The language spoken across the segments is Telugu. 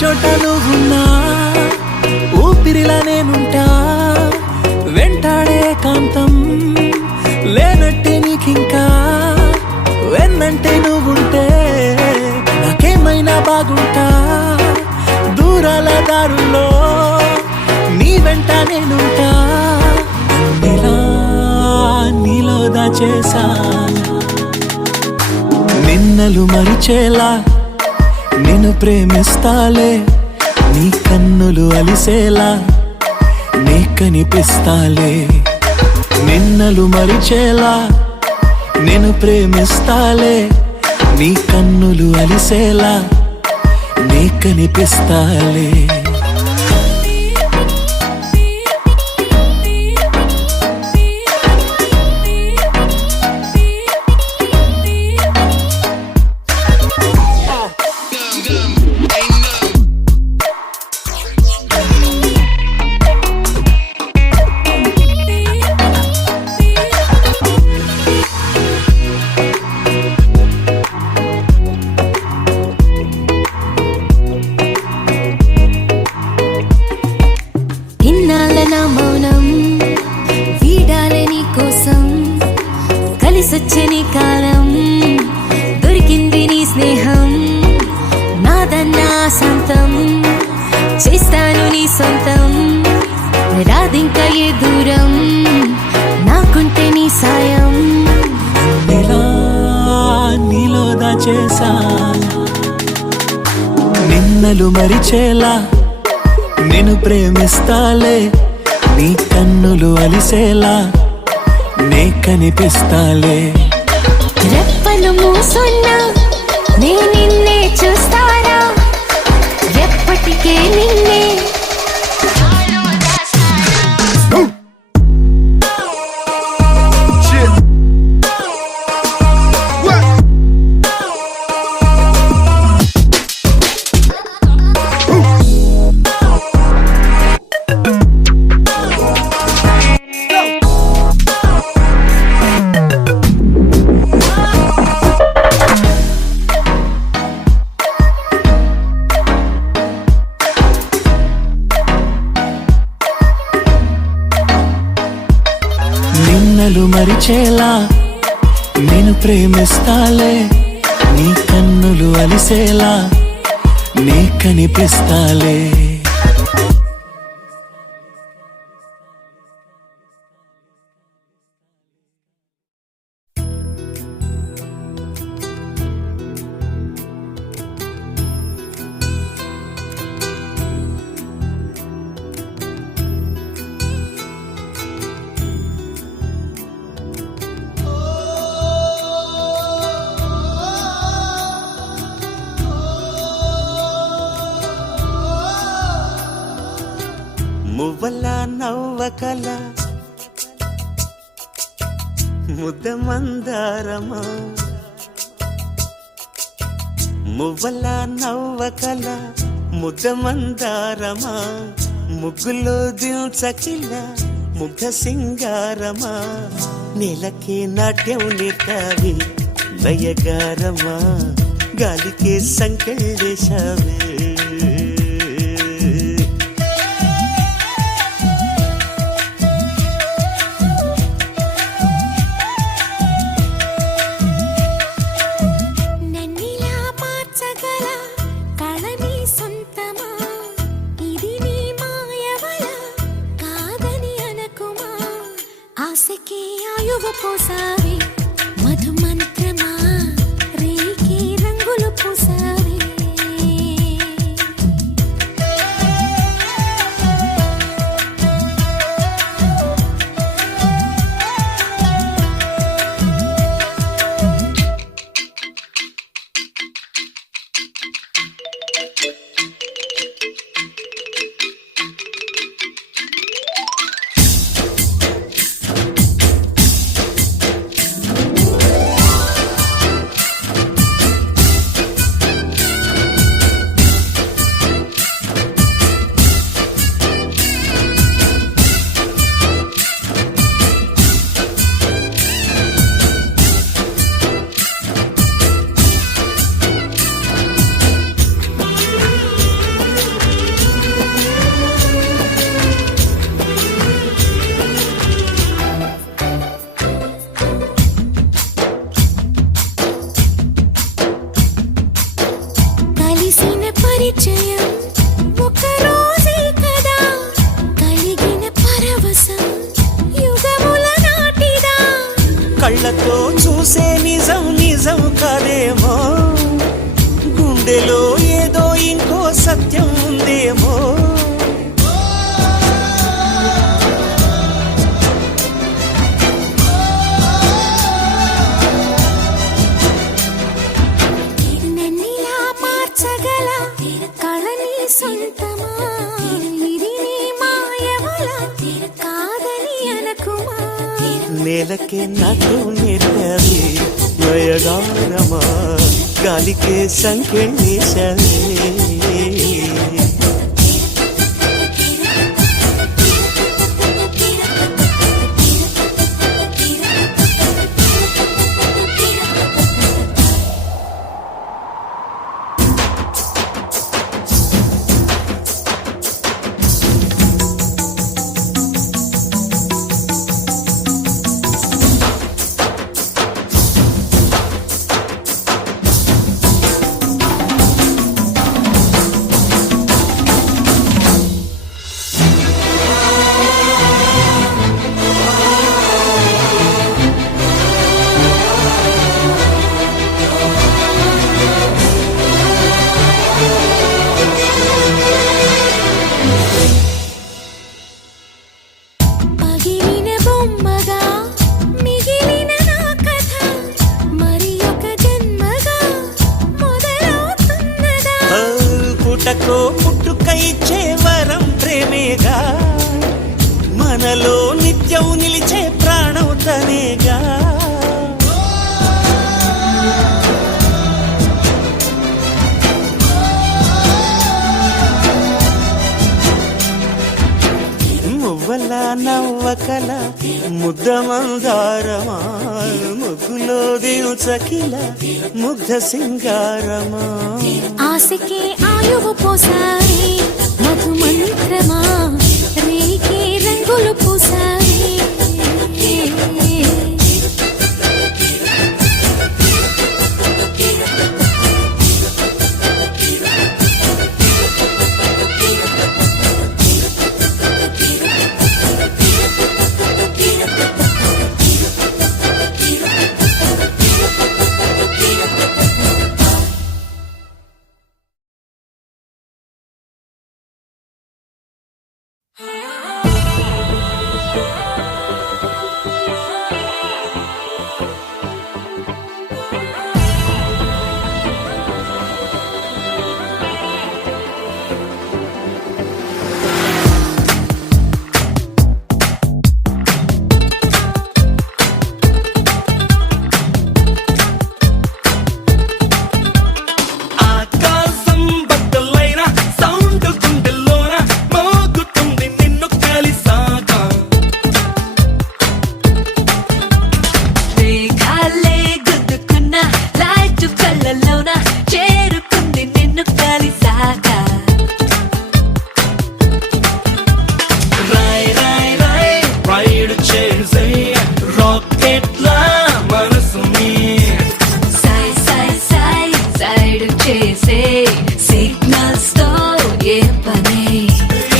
చోట నువ్వున్నా ఊపిరిలా నేనుంటా వెంటాడే కాంతం లేనట్టే నీకింకా వెన్నంటే నువ్వుంటే నాకేమైనా బాగుంటా దూరాల దారుల్లో నీ వెంట నేనుంటా నీలో దాచేసా నిన్నలు మరిచేలా నిన్ను ప్రేమిస్తాలే నీ కన్నులు అలిసేలా నీ కనిపిస్తాలే నిన్నలు మరిచేలా నిన్ను ప్రేమిస్తాలే నీ కన్నులు అలిసేలా నీ కనిపిస్తాలే కలిసొచ్చని కాలం దొరికింది నీ స్నేహం నాదన్నా సొంతం చేస్తాను నీ సొంతం రాదింకా ఏ దూరం నాకుంటే నీ సాయం నీలో దాచేసా నిన్నలు మరిచేలా నిన్ను ప్రేమిస్తాలే నీ కన్నులు అలిసేలా నే కనిపిస్తాలే రెప్పలు మూసున్నా నే నిన్నే చూస్తారా ఎప్పటికే నిన్నే నిన్నలు మరిచేలా నేను ప్రేమిస్తాలే నీ కన్నులు అలిసేలా నీ కనిపిస్తాలే మువ్వల నవ్వకల ముద్ద మందారమా మువ్వల నవ్వకల ముద్ద మందారమా ముగ్గులో దిల్చకిల ముగ్ధ సింగారమా నేలకే నాట్యం నేర్తావి లయగారమా గాలికే సంకెళ్ళేశావే ఆశకి ఆయువు పోసావి మధుమంత్రమా రేకి రంగులు పోసావి చూసే నిజం నిజం కాదేమో, గుండెలో ఏదో ఇంకో సత్యం ఉందేమో. నన్నిలా మార్చగల కళని సొంతమా, ఇది నీ మాయవల కాదని అనకుమా. నేలకే నాటు నేర్పవి లయగారమా, గాలికే సంకెళ్ళేశవే. పగిలిన బొమ్మగా మిగిలిన నా కథ, మరి ఒక జన్మగా మొదలవుతున్నదా. పుటకో పుట్టుక ఇచ్చే వరం ప్రేమేగా, మనలో నిత్యం నిలిచే ప్రాణం తనేగా. మువ్వల నవ్వకల ముద్ద మందారమా, ముగ్గులో దిల్చకిల ముగ్ధ సింగారమా. ఆశకే ఆయువు పోసావే మధు మంత్రమా, రేకే రంగులు పూసావే. ఆకాశం బద్దలైన సౌండ్ గుండెల్లోన మోగుతుంది నిన్ను కలిసాక. మేఘాలే గుద్దుకున్న లైట్ కళ్ళలోన చేరుకుంది నిన్ను కలిసాక. రాయ్ రాయ్ రాయ్ రైడ్ చేసే రాకెట్లా మనసుని, సై సై సై సైడ్ చేసే సిగ్నల్స్ తో ఏ పని.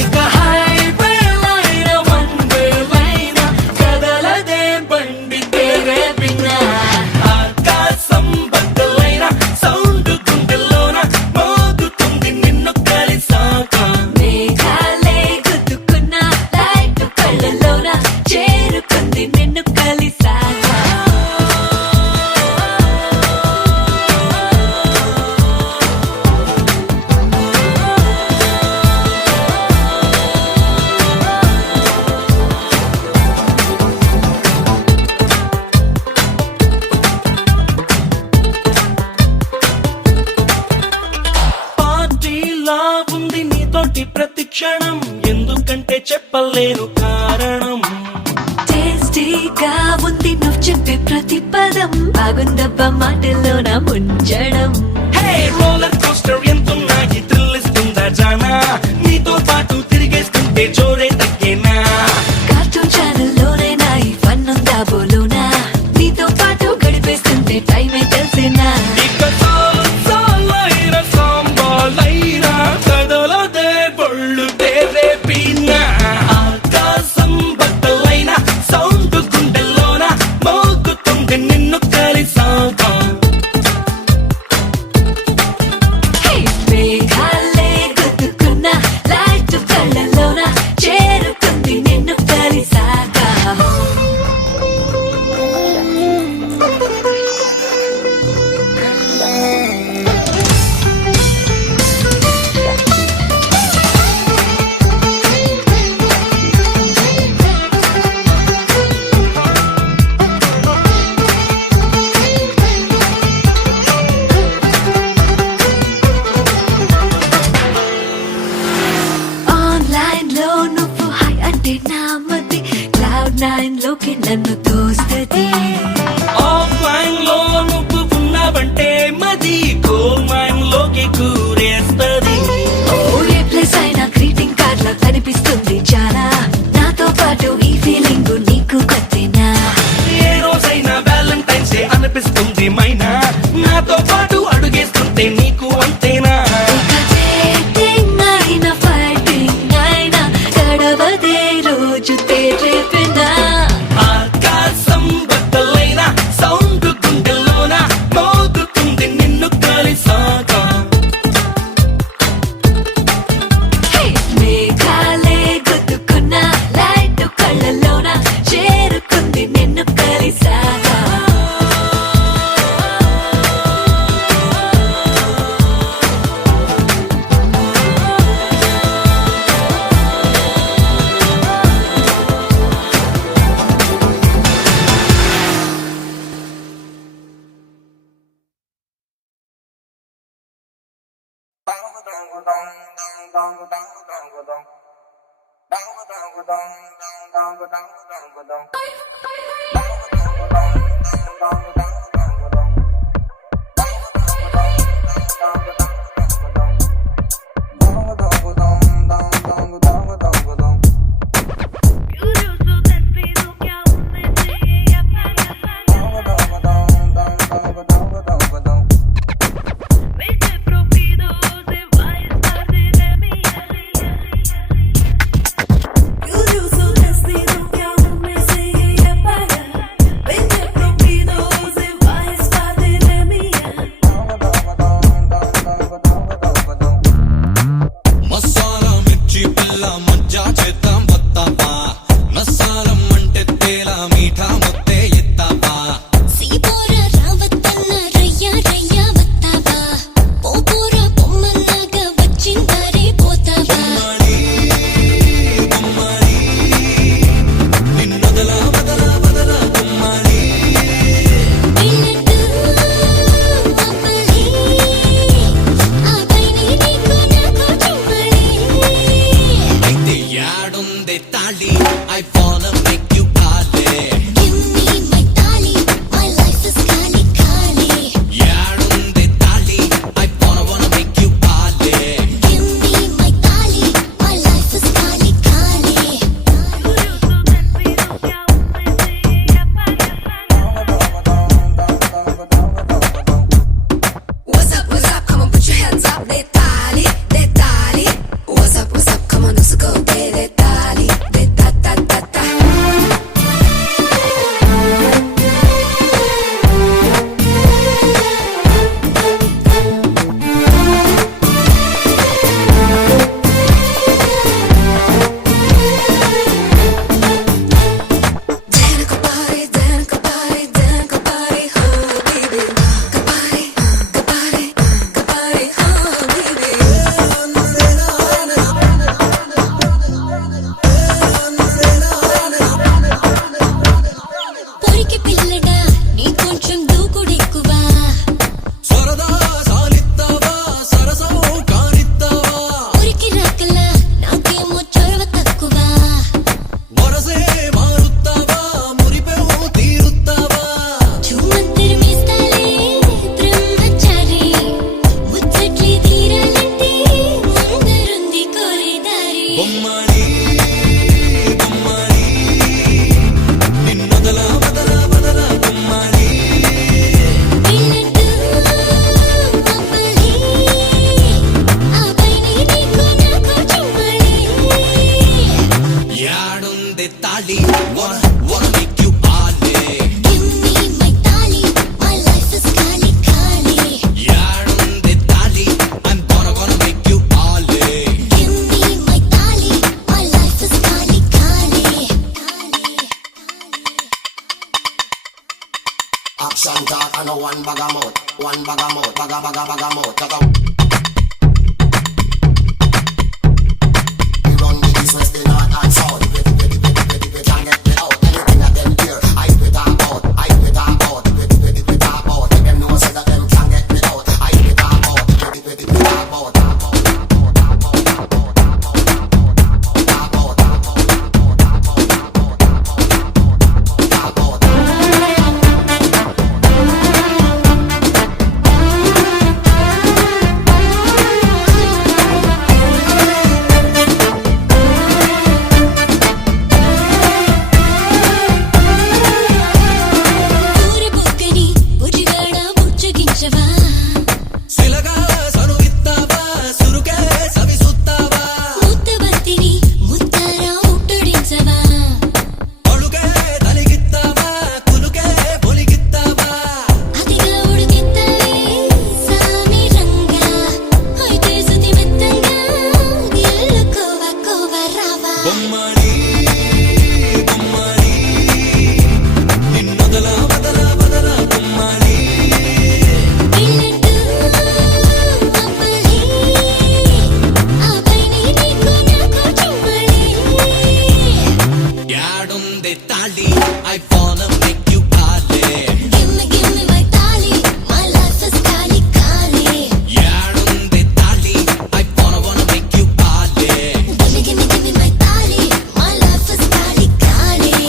ఇక హైవే లైన వన్ వే లైన కదలదే బండి తేరే బిన్నా. ఆకాశం బద్దలైన సౌండ్ గుండెల్లోన మోగుతుంది నిన్ను కలిసాక. మేఘాలే గుద్దుకున్న లైట్ కళ్ళలోన చేరుకుంది నిన్ను కలిసాక. పార్టీలా ఉంది నీతోటి ప్రతి క్షణం, ఎందుకంటే చెప్పలేను కారణం. టేస్టీగా ఉంది నువ్వు చెప్పే ప్రతి పదం, బాగుందబ్బా మాటల్లోన ముంచడం. హే రోలర్ కోస్టర్ ఎంతున్నా ఈ థ్రిల్ ఇస్తుందా జానా, నీతో పాటు తిరిగేస్తుంటే జోరే తగ్గేనా. కార్టూన్ ఛానల్లోనే నా ఈ ఫన్ ఉందా బోలోనా, నీతో పాటు గడిపేస్తుంటే టైమే తెలిసేనా. ఇక సాలైన సాంబాలైన కదలదే బళ్ళు తేరే పీనా. ఆకాశం బద్దలైన సౌండ్ గుండెల్లోన మోగుతుంది నిన్ను కలిసాగా హే, మేఘాలే గుద్దుకున్న లైట్ కళ్ళలోన చేరుకుంది నిన్ను కలిసాక ఆన్లైన్ లో నువ్వు హై అంటే నా మతి Cloud9 లోకి నన్ను తోస్తది ఆఫ్లైన్ లో నువ్వు ఉన్నావంటే మది గోల్డ్ మైన్ లోకి కూరేస్తది ఓ ఏ ప్లేస్ అయినా గ్రీటింగ్ కార్డ్ లో కనిపిస్తుంది చాలా నాతో పాటు ఈ ఫీలింగ్ నీకు కొత్తేనా ఏ రోజైనా వ్యాలంటైన్స్ డే అనిపిస్తుంది మైనా నాతో పాటు అడుగేస్తుంటే నీకు అంతేనా ఇక dating అయినా fighting అయినా గడవదే రోజు తేరేపెనా ఆకాశం బద్దలైన సౌండ్ గుండెల్లోన మోగుతుంది నిన్ను కలిసాగా హే, మేఘాలే గుద్దుకున్న లైట్ కళ్ళలోన చేరుకుంది నిన్ను కలిసాగా Curioso destino que aún me sigue y apaga. Vete propidoso talk and no one bag of mouth. One bag of mouth, bag of mouth. Just a run the east, west, the north and south. Can't get me out. Anything that them hear, I spit talk out. I spit talk out. Talk out. Let them know say that them can't get me out. I spit talk out. Talk out. ఊరి బుక్కని బుజ్జిగాడ బుజ్జగించవా ముత్తబంతిని ముత్తారా ముట్టడించవా అతిగా ఉడికిత్తవే సామి రంగా అయితే సుతి మెత్తంగా గిల్లుకోవా కోవా రావా పిల్లట్టు మమ్మల్ని ఆపైని నీకు నాకు చుమ్మలి Give me my tali, my life is kali kali. Give me my tali, my life is kali kali.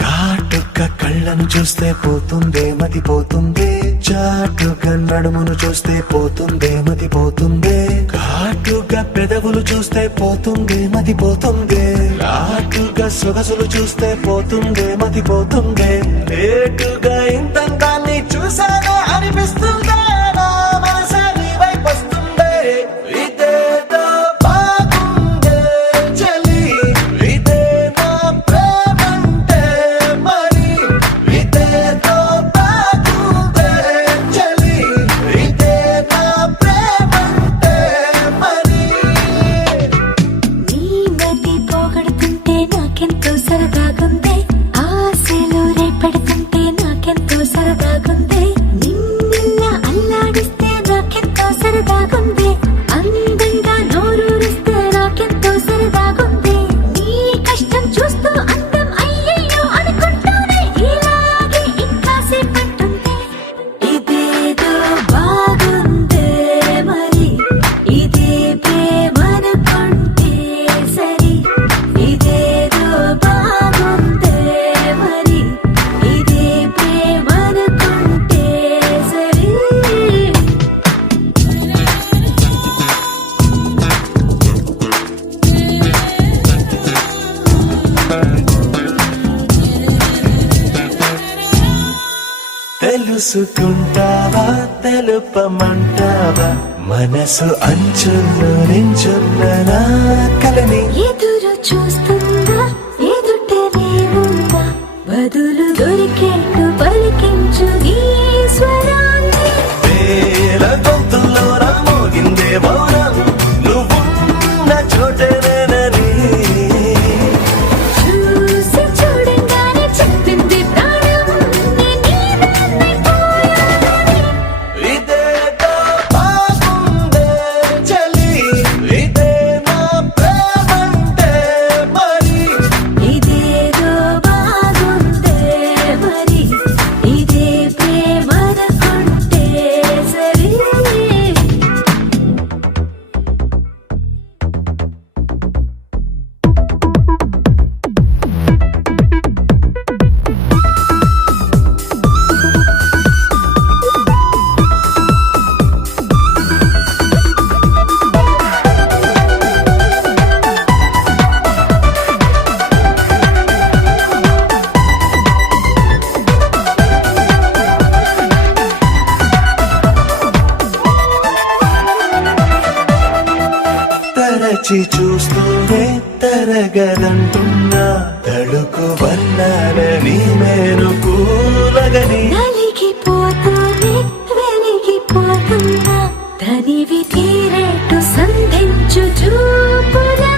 కాటుక కళ్ళను చూస్తే పోతుందే మతి పోతుందే, చాటుగా నడుమును చూస్తే పోతుందే మతి పోతుందే, ఘాటుగా పెదవులు చూస్తే పోతుందే మతి పోతుందే, లాటుగా సొగసులు చూస్తే పోతుందే మతి పోతుందే, లేటుగా ఇంతంతాన్ని చూసాగా అనిపిస్తుందే, నా మనసే నీ వైపు వస్తుందే, ఇదేదో బాగుందే చలి, ఇదే నా ప్రేమంటే మరి, ఇదేదో బాగుందే చలి, ఇదే నా ప్రేమంటే మరి. నీ మతి పోగొడుతుంటే నాకెంతో సరదాగుంది, ఆశలు రేపెడుతుంటే నాకెంతో సరదాగుంది, నిన్నెల్లా అల్లాడిస్తే నాకెంతో సరదాగుంది, అందంగా నోరూరిస్తే నాకెంతో సరదాగుంది, నీ కష్టం చూస్తూ అందం అయ్యయ్యో అనుకుంటూనే ఇలాగే ఇంకాసేపట్టుంది, ఇదేదో బాగుందే మరి, ఇదే ప్రేమనుకుంటే సరి, ఇదేదో బాగుందే మరి, ఇదే ప్రేమనుకుంటే సరి. తెలుసుకుంటావా తెలుపమంటావా, మనసు అంచుల్లో నించున్న నా కలని, ఎదురు చూస్తుందా ఎదుటనే ఉందా, బదులు దొరికేట్టు పలికించు ఈ స్వరాన్ని. వేల గొంతుల్లో నా మోగిందే మౌనం, నువ్వున్న చోటనేనని, చూసి చూడంగానే చెప్పింది ప్రాణం, నీవేమైపోయానని. ఇదేదో బాగుందే చలి, ఇదే నా ప్రేమంటే మరి, ఇదేదో బాగుందే తెరచి చూస్తూనే తరగదంటున్నా తడుకు వర్ణాలని మేను కూలగని నలిగిపోతూనే వెలిగిపోతున్నా తనివి తీరేట్టు సంధించు చూపులా